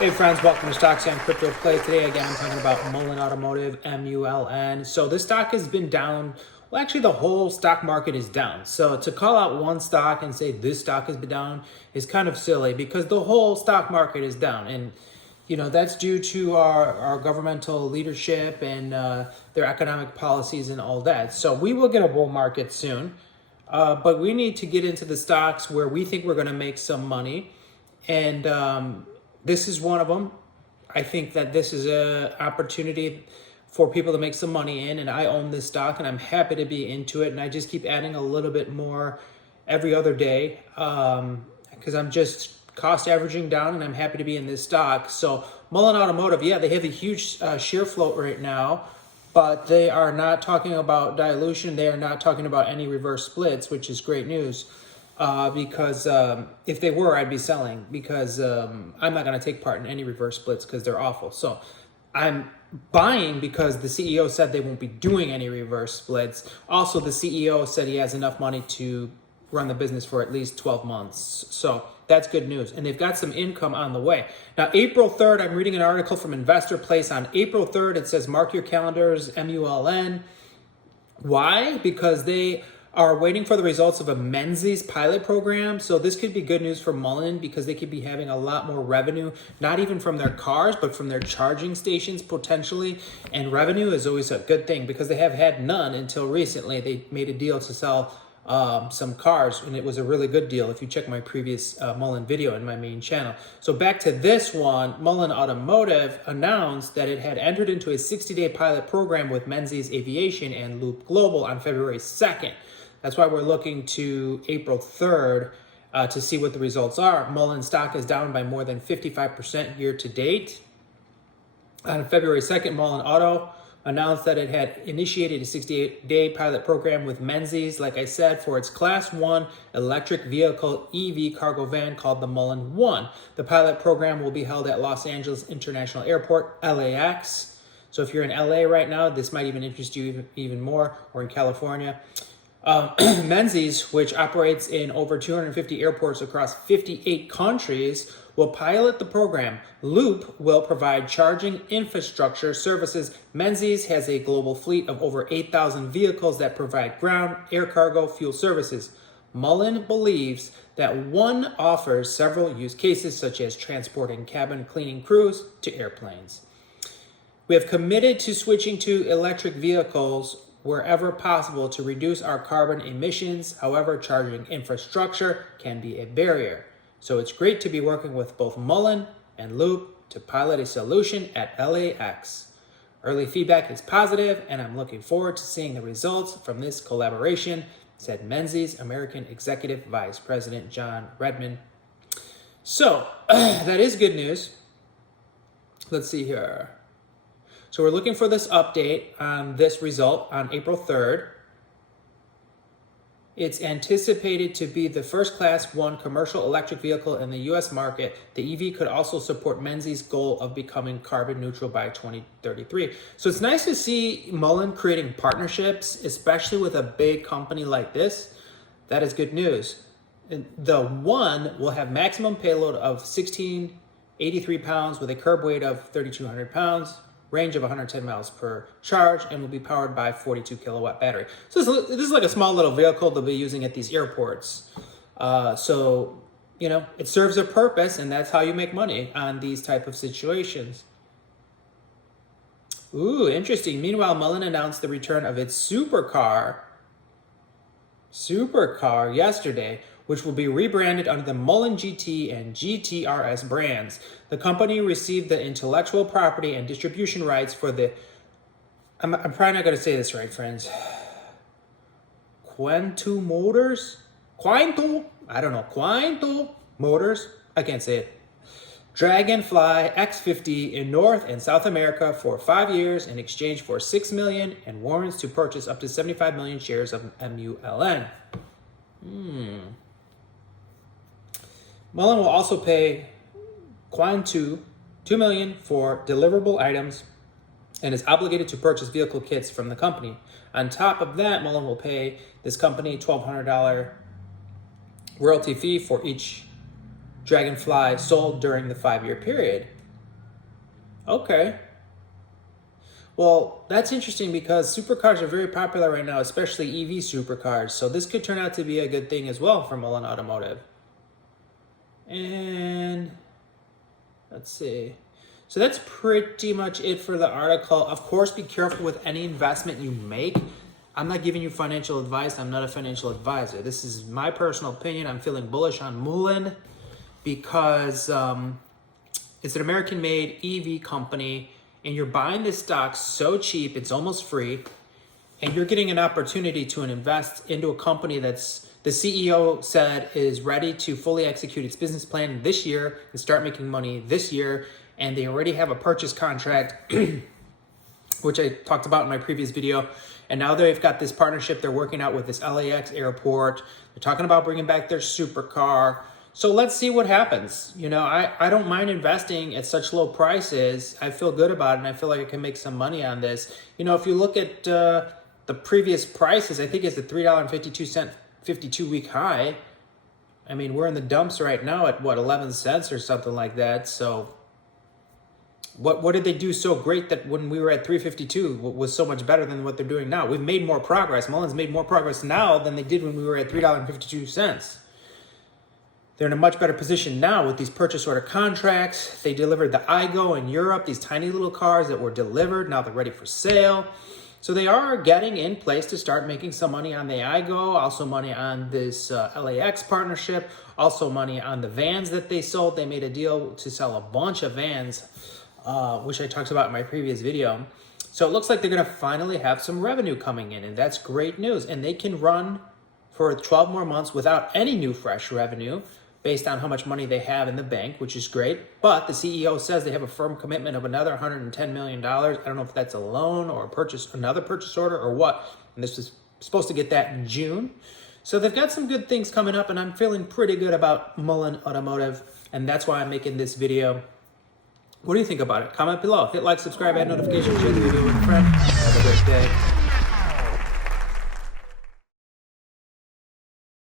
Hey friends, welcome to Stocks and Crypto Play. Today again I'm talking about Mullen Automotive, M-U-L-N. So this stock has been down, well actually the whole stock market is down. So to call out one stock and say this stock has been down is kind of silly because the whole stock market is down. And you know, that's due to our governmental leadership and their economic policies and all that. So we will get a bull market soon, but we need to get into the stocks where we think we're going to make some money. And this is one of them. I think that this is an opportunity for people to make some money in, and I own this stock, and I'm happy to be into it. And I just keep adding a little bit more every other day because I'm just cost averaging down, and I'm happy to be in this stock. So Mullen Automotive, yeah, they have a huge share float right now, but they are not talking about dilution. They are not talking about any reverse splits, which is great news. Because if they were, I'd be selling because I'm not going to take part in any reverse splits because they're awful. So I'm buying because the CEO said they won't be doing any reverse splits. Also, the CEO said he has enough money to run the business for at least 12 months. So that's good news. And they've got some income on the way. Now, April 3rd, I'm reading an article from Investor Place on April 3rd. It says, mark your calendars, MULN. Why? Because they are waiting for the results of a Menzies pilot program. So this could be good news for Mullen because they could be having a lot more revenue, not even from their cars, but from their charging stations potentially. And revenue is always a good thing because they have had none until recently. They made a deal to sell some cars, and it was a really good deal if you check my previous Mullen video in my main channel. So back to this one, Mullen Automotive announced that it had entered into a 60-day pilot program with Menzies Aviation and Loop Global on February 2nd. That's why we're looking to April 3rd to see what the results are. Mullen stock is down by more than 55% year to date. On February 2nd, Mullen Auto announced that it had initiated a 68-day pilot program with Menzies, like I said, for its Class 1 electric vehicle EV cargo van called the Mullen 1. The pilot program will be held at Los Angeles International Airport, LAX. So if you're in LA right now, this might even interest you even more, or in California. Menzies, which operates in over 250 airports across 58 countries, will pilot the program. Loop will provide charging infrastructure services. Menzies has a global fleet of over 8,000 vehicles that provide ground, air cargo, fuel services. Mullen believes that one offers several use cases, such as transporting cabin cleaning crews to airplanes. We have committed to switching to electric vehicles wherever possible to reduce our carbon emissions. However, charging infrastructure can be a barrier. So it's great to be working with both Mullen and Loop to pilot a solution at LAX. Early feedback is positive, and I'm looking forward to seeing the results from this collaboration, said Menzies American Executive Vice President John Redmond. So that is good news. Let's see here. So we're looking for this update on this result on April 3rd. It's anticipated to be the first Class 1 commercial electric vehicle in the U.S. market. The EV could also support Menzies' goal of becoming carbon neutral by 2033. So it's nice to see Mullen creating partnerships, especially with a big company like this. That is good news. And the one will have maximum payload of 1,683 pounds with a curb weight of 3,200 pounds. Range of 110 miles per charge, and will be powered by 42 kilowatt battery. So this is like a small little vehicle they'll be using at these airports. So, you know, it serves a purpose, and that's how you make money on these type of situations. Ooh, interesting. Meanwhile, Mullen announced the return of its supercar yesterday, which will be rebranded under the Mullen GT and GTRS brands. The company received the intellectual property and distribution rights for the, I'm probably not going to say this right, friends. Quinto Motors? Quinto? I don't know. Quinto Motors? I can't say it. Dragonfly X50 in North and South America for 5 years in exchange for $6 million and warrants to purchase up to 75 million shares of MULN. Mullen will also pay Quinto $2 million for deliverable items and is obligated to purchase vehicle kits from the company. On top of that, Mullen will pay this company $1,200 royalty fee for each Dragonfly sold during the 5-year period. Okay. Well, that's interesting because supercars are very popular right now, especially EV supercars. So this could turn out to be a good thing as well for Mullen Automotive. And let's see. So that's pretty much it for the article. Of course, be careful with any investment you make. I'm not giving you financial advice. I'm not a financial advisor. This is my personal opinion. I'm feeling bullish on Mullen because it's an American-made EV company, and you're buying this stock so cheap, it's almost free, and you're getting an opportunity to invest into a company that's the CEO said is ready to fully execute its business plan this year and start making money this year, and they already have a purchase contract, which I talked about in my previous video, and now they've got this partnership they're working out with this LAX airport. They're talking about bringing back their supercar. So let's see what happens. You know, I don't mind investing at such low prices. I feel good about it, and I feel like I can make some money on this. You know, if you look at the previous prices, I think it's the $3.52 52-week high. I mean, we're in the dumps right now at, what, 11 cents or something like that. So what did they do so great that when we were at 352 was so much better than what they're doing now? We've made more progress. Mullen's made more progress now than they did when we were at $3.52. They're in a much better position now with these purchase order contracts. They delivered the iGo in Europe, these tiny little cars that were delivered. Now they're ready for sale. So they are getting in place to start making some money on the iGo, also money on this LAX partnership, also money on the vans that they sold. They made a deal to sell a bunch of vans, which I talked about in my previous video. So it looks like they're going to finally have some revenue coming in, and that's great news. And they can run for 12 more months without any new fresh revenue, based on how much money they have in the bank, which is great. But the CEO says they have a firm commitment of another $110 million. I don't know if that's a loan or another purchase order or what. And this is supposed to get that in June. So they've got some good things coming up, and I'm feeling pretty good about Mullen Automotive, and that's why I'm making this video. What do you think about it? Comment below. Hit like, subscribe, add notifications, share the video with a friend. Have a great day.